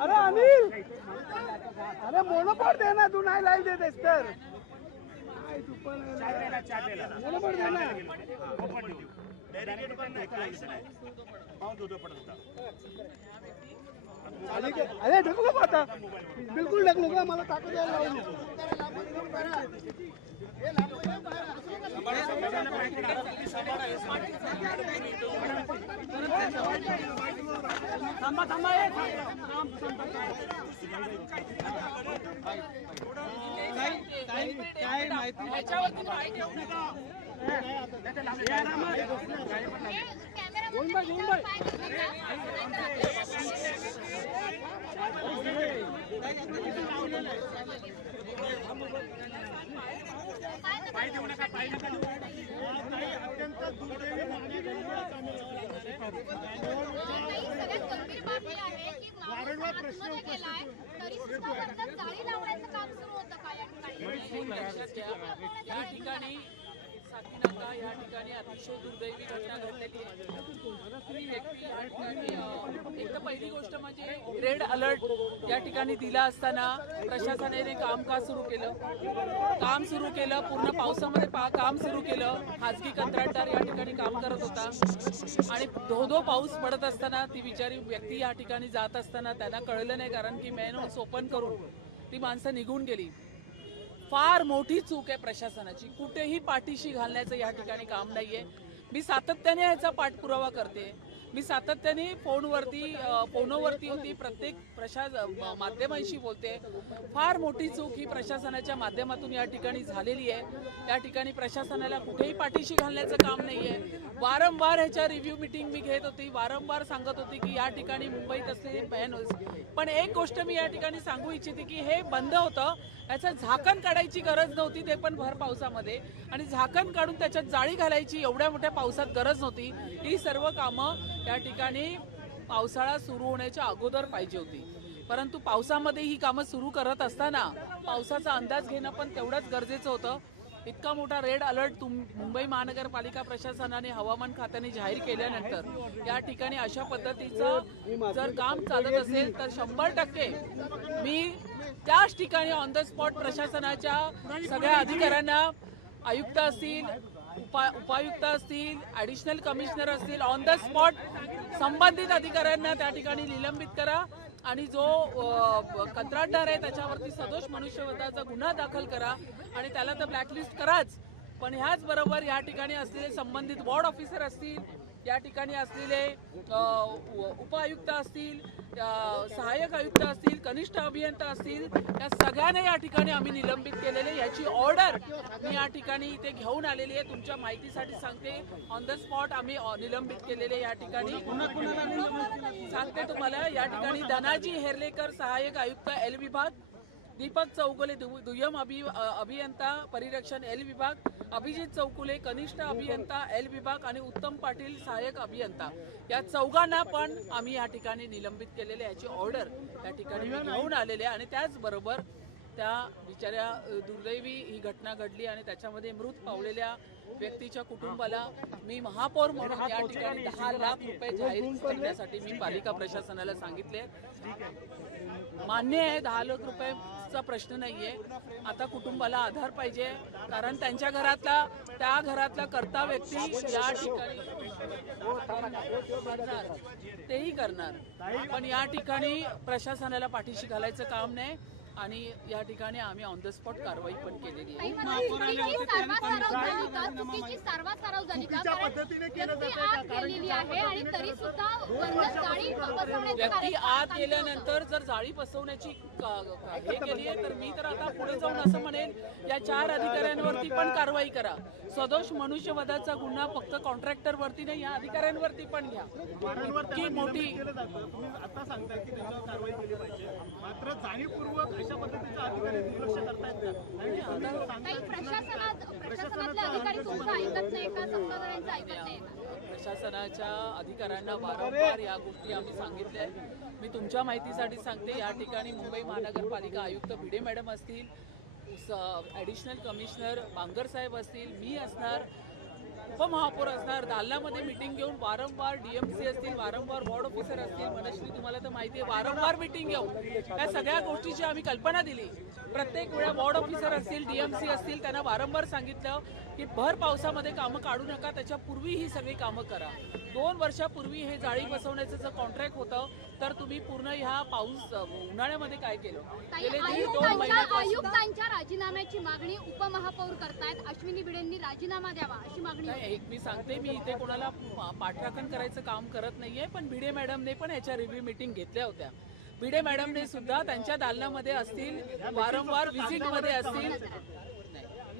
अरे अनिल, अरे मोनोपोड दे ना, तू नाही लाईव्ह देतेस तर मोनोपोड दे ना. अरे ढकलू का आता, बिलकुल ढकलू का, मला ताकद यायला लावली. थांबा थांबा काय माहिती वारंवार प्रश्न तरी सुद्धा वर्गात जाळी लावण्याचं काम सुरू होतं का या ठिकाणी? साकीनाका या ठिकाणी अतिशय दुर्दैवी घटना घडलेली आहे. ही व्यक्ती या ठिकाणी एक तर पहिली गोष्ट म्हणजे रेड अलर्ट या ठिकाणी दिला असताना प्रशासनाने काम सुरू केलं, पूर्ण पावसामध्ये काम सुरू केलं. खाजगी कंत्राटदार या ठिकाणी काम करत होता आणि धो पाऊस पडत असताना ती बिचारी व्यक्ती या ठिकाणी जात असताना त्यांना कळलं नाही, कारण की मॅनहोल्स ओपन करून ती माणसं निघून गेली. फार मोठी चूक आहे प्रशासनाची. कुठेही पाठीशी घालण्याचं या ठिकाणी काम नाहीये. मी सातत्याने याचा पाठपुरावा करते. मी सातत्याने फोनवरती होती, प्रत्येक माध्यमांशी बोलते. फार मोठी चूक ही प्रशासनाच्या माध्यमातून या ठिकाणी झालेली आहे. या ठिकाणी प्रशासनाला कुठेही पाठीशी घालण्याचं काम नाहीये. वारंवार ह्याच्या रिव्ह्यू मीटिंग मी घेत होती, वारंवार सांगत होती की या ठिकाणी मुंबईत असलेले पॅनल्स. पण एक गोष्ट मी या ठिकाणी सांगू इच्छिते की हे बंद होतं, याचं झाकण काढायची गरज नव्हती, ते पण भर पावसामध्ये. आणि झाकण काढून त्याच्यात जाळी घालायची एवढ्या मोठ्या पावसात गरज नव्हती. ही सर्व कामं या ठिकाणी पावसाळा सुरू होण्याच्या अगोदर पाहिजे होती. परंतु पावसामध्ये ही कामं सुरू करत असताना पावसाचा अंदाज घेणं पण तेवढंच गरजेचं होतं. इतका मोठा रेड अलर्ट मुंबई महानगरपालिका प्रशासनाने, हवामान खात्याने जाहीर केल्यानंतर या ठिकाणी अशा पद्धतीचं जर काम चालत असेल तर 100% मी त्याच ठिकाणी ऑन द स्पॉट प्रशासनाच्या सगळ्या अधिकाऱ्यांना, आयुक्त असतील, उपायुक्त असतील, ॲडिशनल कमिशनर असतील, ऑन द स्पॉट संबंधित अधिकाऱ्यांना त्या ठिकाणी निलंबित करा आणि जो कंत्राटदार आहे त्याच्यावरती सदोष मनुष्यवधाचा गुन्हा दाखल करा आणि त्याला तर ब्लॅकलिस्ट कराच. पण ह्याच बरोबर या ठिकाणी असलेले संबंधित वॉर्ड ऑफिसर असतील, या ठिकाणी असलेले उपायुक्त असतील, सहाय्यक आयुक्त असतील, कनिष्ठ अभियंता असतील, या सगळ्यांना या ठिकाणी आम्ही निलंबित केलेले. याची ऑर्डर मी या ठिकाणी इथे घेऊन आलेली आहे. तुमच्या माहितीसाठी सांगते, ऑन द स्पॉट आम्ही निलंबित केलेले या ठिकाणी सांगते तुम्हाला. या ठिकाणी धनाजी हेर्लेकर सहाय्यक आयुक्त एल विभाग, दीपक चौगुले दुय्यम अभियंता परिरक्षण एल विभाग, अभिजित चौकुले कनिष्ठ अभियंता एल विभाग आणि उत्तम पाटील सहाय्यक अभियंता, या चौघांना पण आम्ही या ठिकाणी निलंबित केलेले. याची ऑर्डर या ठिकाणी घेऊन आलेले. आणि त्याचबरोबर त्या बिचाऱ्या दुर्दैवी ही घटना घडली आणि त्याच्यामध्ये मृत पावलेल्या व्यक्तीच्या कुटुंबाला मी महापौर म्हणून या ठिकाणी 10 लाख रुपये जाहीर करण्यासाठी मी पालिका प्रशासनाला सांगितले. मान्य आहे, 10 लाख रुपयेचा प्रश्न नाहीये. आता कुटुंबाला आधार पाहिजे, कारण त्यांच्या त्या घरातला कर्ता व्यक्ती या ठिकाणी तेही करणार. पण या ठिकाणी प्रशासनाला पाठीशी घालायचं काम नाही आणि या ठिकाणी आम्ही ऑन द स्पॉट कारवाई पण केलेली आहे. व्यक्ती आत गेल्यानंतर जर जाळी बसवण्याची हे केली आहे तर मी तर आता पुढे जाऊन असं म्हणेन, या 4 अधिकाऱ्यांवरती पण कारवाई करा. सदोष मनुष्यवधाचा गुन्हा फक्त कॉन्ट्रॅक्टर वरती नाही, या अधिकाऱ्यांवरती पण घ्या. की मोठी आता सांगताय की त्याच्यावर कारवाई केली पाहिजे, मात्र जाणीवपूर्वक अशा पद्धतीचा अधिकारी दुर्लक्ष करतायत प्रशासनाच्या अधिकाऱ्यांना वारंवार या गोष्टी आम्ही सांगितल्या. मी तुमच्या माहितीसाठी सांगते, या ठिकाणी मुंबई महानगरपालिका आयुक्त भिडे मॅडम असतील, ॲडिशनल कमिशनर बांगर साहेब असतील, मी असणार, उपमहापौर असणार, दालनामध्ये मिटिंग घेऊन वारंवार डीएमसी असतील, वारंवार वॉर्ड ऑफिसर असतील, मनश्री तुम्हाला तर माहिती आहे, वारंवार मिटिंग घेऊन या सगळ्या गोष्टीची आम्ही कल्पना दिली. प्रत्येक वेळा वॉर्ड ऑफिसर असतील, डीएमसी असतील, त्यांना वारंवार सांगितलं की भर पावसामध्ये कामं काढू नका, त्याच्या पूर्वी ही सगळी कामं करा. 2 वर्षापूर्वी हे जाळी बसवण्याचं जर कॉन्ट्रॅक्ट होतं तर तुम्ही पूर्ण ह्या पाऊस उन्हाळ्यामध्ये काय केलं? गेले 1.5-2 महिन्यापासून आयुक्तांच्या राजीनाम्याची मागणी उपमहापौर करतायत. अश्विनी भिडेंनी राजीनामा द्यावा अशी मागणी. नाही, एक मी सांगते, मी इथे कोणाला पाठराखण करायचं काम करत नाहीये, पण भिडे मॅडमने पण याच्या रिव्ह्यू मीटिंग घेतल्या होत्या. भिडे मॅडमने सुद्धा त्यांच्या दालनामध्ये असतील, वारंवार व्हिजिटमध्ये असतील.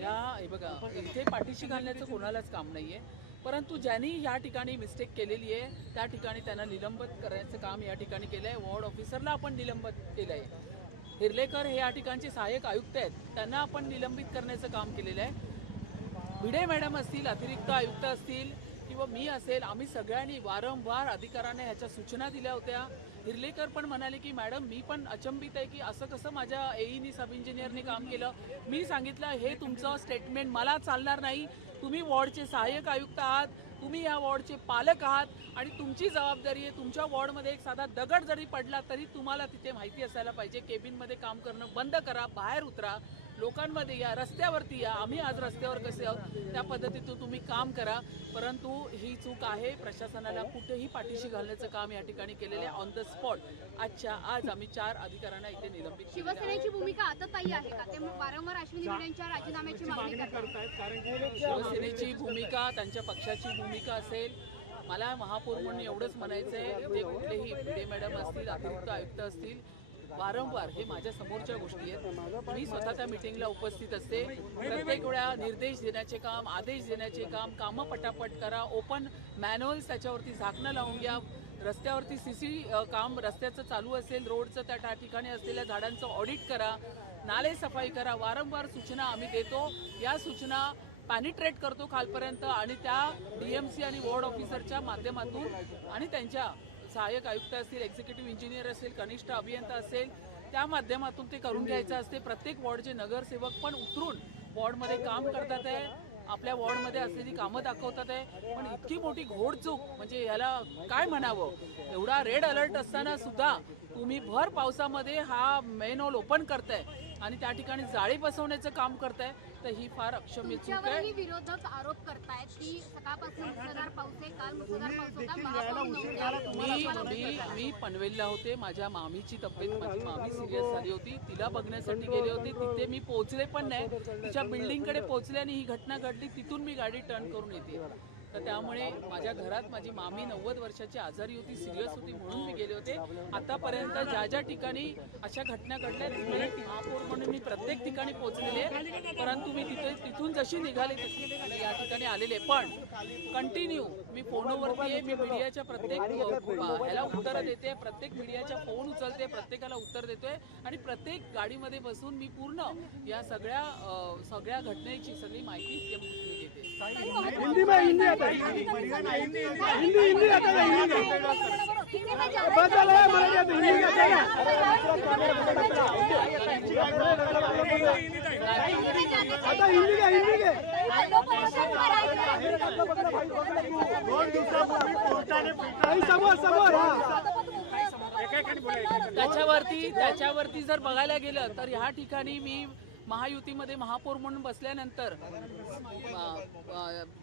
नाही, हे बघा, इथे पाठीशी घालण्याचं कोणालाच काम नाहीये, परंतु ज्यांनी या ठिकाणी मिस्टेक केलेली आहे त्या ठिकाणी त्यांना निलंबित करायचं काम या ठिकाणी केलं आहे. वॉर्ड ऑफिसरला आपण निलंबित केलं आहे. हिरलेकर हे या ठिकाणचे सहाय्यक आयुक्त आहेत, त्यांना आपण निलंबित करण्याचं काम केलेलं आहे. भिडे मॅडम असतील, अतिरिक्त आयुक्त असतील किंवा मी असेल, आम्ही सगळ्यांनी वारंवार अधिकाऱ्यांना ह्याच्या सूचना दिल्या होत्या. हिरलेकर पण म्हणाले की मॅडम मी पण अचंबित आहे की असं कसं माझ्या एईनी सब इंजिनियरने काम केलं. मी सांगितलं हे तुमचं स्टेटमेंट मला चालणार नाही. तुम्ही वॉर्डचे सहाय्यक आयुक्त आहात, तुम्ही या वॉर्डचे पालक आहात आणि तुमची जबाबदारी आहे. तुमच्या वॉर्डमध्ये एक साधा दगड जरी पडला तरी तुम्हाला तिथे माहिती असायला पाहिजे. केबिनमध्ये काम करणं बंद करा, बाहेर उतरा, लोकांमध्ये या, रस्त्यावरती या. आम्ही आज रस्त्यावर कसे आहोत त्या पद्धतीतून तुम्ही काम करा. परंतु ही चूक आहे. प्रशासनाला कुठेही पाठीशी घालण्याचं काम या ठिकाणी केलेले ऑन द स्पॉट. आज आम्ही 4 अधिकाऱ्यांना इथे निलंबित केलेलं आहे. शिवसेनेची भूमिका आतताई आहे का? ते वारंवार अश्विनी भिडेंच्या राजीनाम्याची मागणी करतात. कारण की शिवसेनेची भूमिका, त्यांच्या पक्षाची भूमिका असेल. मला महापौर म्हणून एवढंच म्हणायचं आहे, इथे कुठलेही भिडे मॅडम असतील, अतिरिक्त आयुक्त असतील, वारंवार हे माझ्या समोरच्या गोष्टी आहेत. मी स्वतः त्या मिटिंगला उपस्थित असते. प्रत्येक वेळा निर्देश देण्याचे काम, आदेश देण्याचे काम, कामं पटापट करा, ओपन मॅन्युअल्स त्याच्यावरती झाकणं लावून घ्या, रस्त्यावरती सीसी काम रस्त्याचं चालू असेल, रोडचं त्या ठिकाणी असलेल्या झाडांचं ऑडिट करा, नाले सफाई करा. वारंवार सूचना आम्ही देतो. या सूचना पॅनिट्रेट करतो खालपर्यंत आणि त्या डीएमसी आणि वॉर्ड ऑफिसरच्या माध्यमातून आणि त्यांच्या सहाय्यक आयुक्त असतील, एक्झिक्युटिव्ह इंजिनियर असेल, कनिष्ठ अभियंता असेल, त्या माध्यमातून ते करून घ्यायचं असते. प्रत्येक वॉर्डचे नगरसेवक पण उतरून वॉर्डमध्ये काम करतात आहे, आपल्या वॉर्डमध्ये असलेली कामं दाखवतात आहे. पण इतकी मोठी घोडचूक म्हणजे याला काय म्हणावं. एवढा रेड अलर्ट असताना सुद्धा तुम्ही भर पावसामध्ये हा मेन हॉल ओपन करताय आणि त्या ठिकाणी जाळी बसवण्याचं काम करताय, तर ही फार अक्षम्य चूक आहे. तुमच्यावरही विरोधक आरोप करतायत की सकाळपासून मुसळधार पाऊस आहे, काल मुसळधार पाऊस होता, महापौर नव्हत्या. मी पनवेलला होते. माझ्या मामीची तब्येत, माझी मामी सिरियस झाली होती, तिला बघण्यासाठी गेले होते. तिथे मी पोहोचले पण नाही. तिच्या बिल्डिंगकडे पोहोचले आणि ही घटना घडली. तिथून मी गाडी टर्न करून येते. तर त्यामुळे माझ्या घरात माझी मामी 90 वर्षाची आजारी होती, सिरियस होती, म्हणून मी गेले होते. आतापर्यंत ज्या ठिकाणी अशा घटना घडल्या महापौर म्हणून मी प्रत्येक ठिकाणी पोहोचलेले, परंतु मी तिथून जशी निघाले तशी या ठिकाणी आलेले. पण कंटिन्यू मी फोनवरती आहे, मी मीडियाच्या प्रत्येक ह्याला उत्तरं देते, प्रत्येक मीडियाच्या फोन उचलते, प्रत्येकाला उत्तर देतोय आणि प्रत्येक गाडीमध्ये बसून मी पूर्ण या सगळ्या घटनेची सगळी माहिती देते. हिंदी में हिंदी आता है, हिंदी आता है, बदल है मराठी आता हिंदी आता है. आता हिंदी के 2 दिवसापूर्वी कोर्टाने समोर त्याच्यावरती जर बघायला गेलं तर ह्या ठिकाणी मी महायुतीमध्ये महापौर म्हणून बसल्यानंतर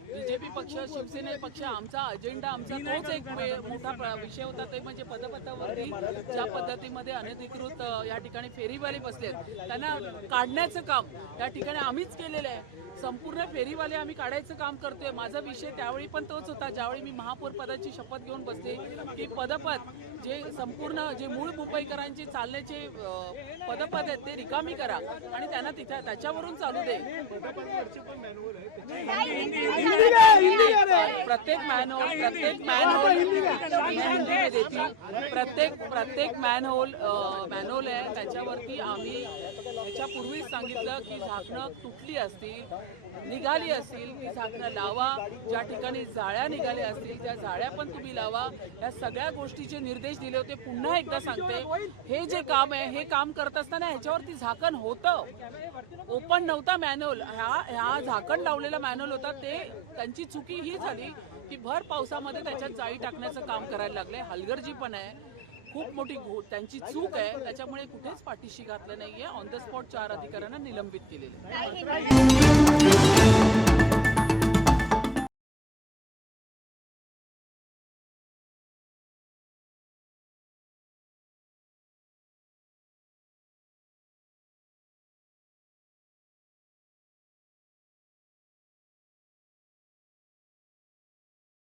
बीजेपी पक्ष, शिवसेना पक्ष, आमचा अजेंडा, आमचा तोच एक मोठा विषय होता. ते म्हणजे पदपथावरती ज्या पद्धतीमध्ये अनधिकृत या ठिकाणी फेरीवाले बसलेत त्यांना काढण्याचं काम या ठिकाणी आम्हीच केलेलं आहे. संपूर्ण फेरीवाले आम्ही काढायचं काम करतोय. माझा विषय त्यावेळी पण तोच होता, ज्यावेळी मी महापौर पदाची शपथ घेऊन बसले, की पदपथ जे संपूर्ण जे मूळ मुंबईकरांचे चालण्याचे पदपथ आहेत ते रिकामी करा आणि त्यांना त्याच्यावरून चालू दे. प्रत्येक मॅनहोल हिंदी में देती हूँ. प्रत्येक मॅनहोल आहे त्याच्यावरती आम्ही ह्याच्यापूर्वीच सांगितलं की झाकणं तुटली असतील, निघाली असतील ती झाकणं लावा. ज्या ठिकाणी जाळ्या निघाल्या असतील त्या जाळ्या पण तुम्ही लावा. या सगळ्या गोष्टीचे निर्देश दिले होते. पुन्हा एकदा सांगते, हे जे काम आहे हे काम करत असताना ह्याच्यावरती झाकण होतं, ओपन नव्हता मॅन्युअल. ह्या झाकण लावलेला मॅन्युअल होता. ते त्यांची चुकी ही झाली की भर पावसामध्ये त्याच्यात जाळी टाकण्याचं काम करायला लागले. हलगर्जी पण आहे, खूप मोठी त्यांची चूक आहे. त्याच्यामुळे कुठेच पाठीशी घातलं नाहीये. ऑन द स्पॉट 4 अधिकाऱ्यांना निलंबित केलेलं आहे.